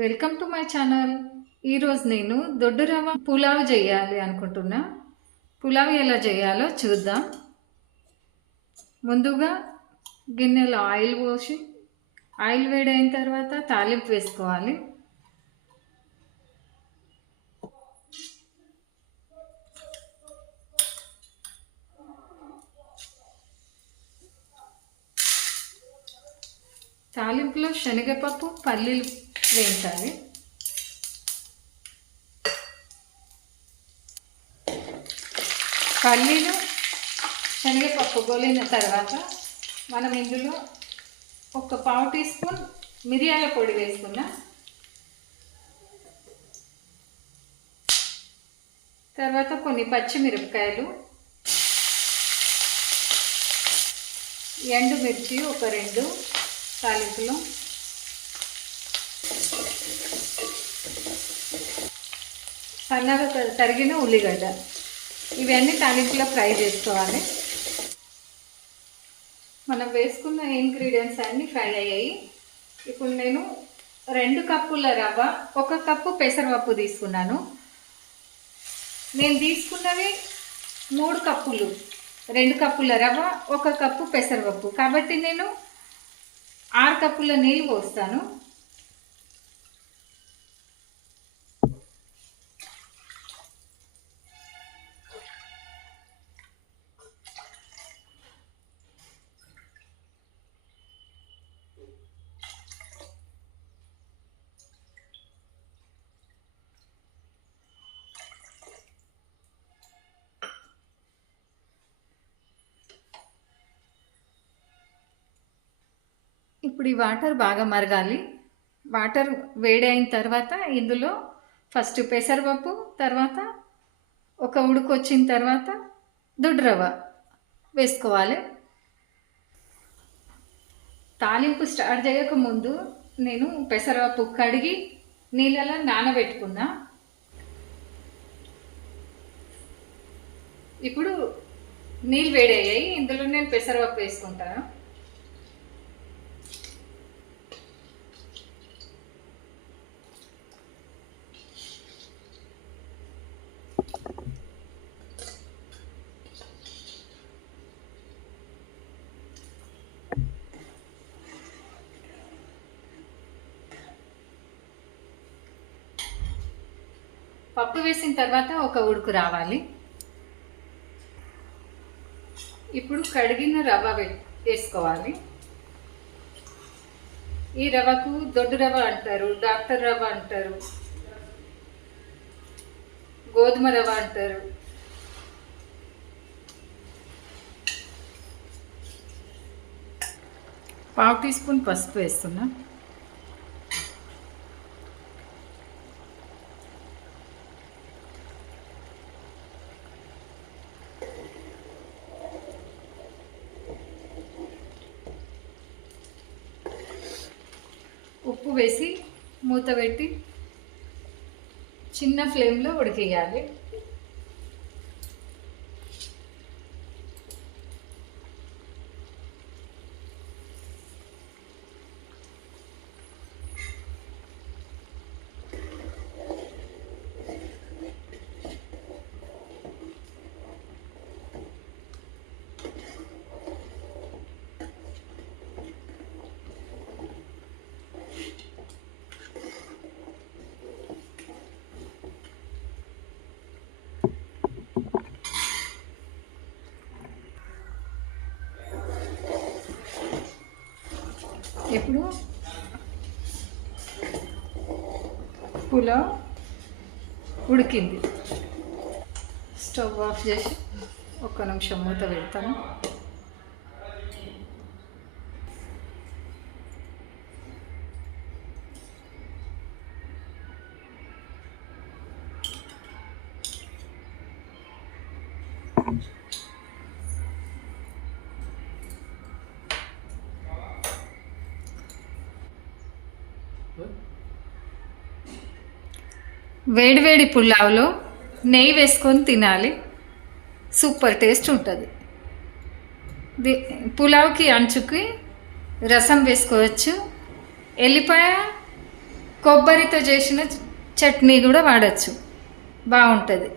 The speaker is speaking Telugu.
Welcome to my channel. ఈరోజు నేను దొడ్డు రవ్వ పులావ్ చేయాలి అనుకుంటున్నా. పులావ్ ఎలా చేయాలో చూద్దాం. ముందుగా గిన్నెలో ఆయిల్ పోసి ఆయిల్ వేడైన తర్వాత తాలింపు వేసుకోవాలి. తాలింపులో శనగపప్పు పల్లీలు వేయించాలి. పల్లీలు శనగపప్పు గోలిన తర్వాత మనం ఇందులో ఒక పావు టీ స్పూన్ మిరియాల పొడి వేసుకున్నాం. తర్వాత కొన్ని పచ్చిమిరపకాయలు, ఎండుమిర్చి ఒక 2 తాలింపులో, సన్నగా తరిగిన ఉల్లిగడ్డ, ఇవన్నీ తాలింపులో ఫ్రై చేసుకోవాలి. మనం వేసుకున్న ఇంగ్రీడియంట్స్ అన్నీ ఫ్రై అయ్యాయి. ఇప్పుడు నేను 2 కప్పుల రవ్వ, 1 కప్పు పెసరపప్పు తీసుకున్నాను. నేను తీసుకున్నవి 3 కప్పులు, 2 కప్పుల రవ్వ, 1 కప్పు పెసరపప్పు, కాబట్టి నేను 6 కప్పుల నీళ్ళు పోస్తాను. ఇప్పుడు ఈ వాటర్ బాగా మరగాలి. వాటర్ వేడి అయిన తర్వాత ఇందులో ఫస్ట్ పెసరపప్పు, తర్వాత ఒక ఉడుకు వచ్చిన తర్వాత దొడ్డు రవ్వ వేసుకోవాలి. తాలింపు స్టార్ట్ చేయక ముందు నేను పెసరపప్పు కడిగి నీళ్ళలో నానబెట్టుకున్నా. ఇప్పుడు నీళ్ళు వేడయ్యాయి, ఇందులో నేను పెసరపప్పు వేసుకుంటాను. పప్పు వేసిన తర్వాత ఒక ఉడుకు రావాలి. ఇప్పుడు కడిగిన రవ్వ వేసుకోవాలి. ఈ రవ్వకు దొడ్డు రవ్వ అంటారు, డాక్టర్ రవ్వ అంటారు, గోధుమ రవ్వ అంటారు. పావు టీ స్పూన్ పసుపు వేస్తున్నా. ఉప్పు వేసి మూత పెట్టి చిన్న ఫ్లేమ్లో ఉడికేయాలి. ఇప్పుడు పులావ్ ఉడికింది. స్టవ్ ఆఫ్ చేసి 1 నిమిషం మూత పెడతాను. వేడివేడి పులావ్లో నెయ్యి వేసుకొని తినాలి, సూపర్ టేస్ట్ ఉంటుంది. పులావ్కి అంచుకి రసం వేసుకోవచ్చు, ఎల్లిపాయ కొబ్బరితో చేసిన చట్నీ కూడా వాడచ్చు, బాగుంటుంది.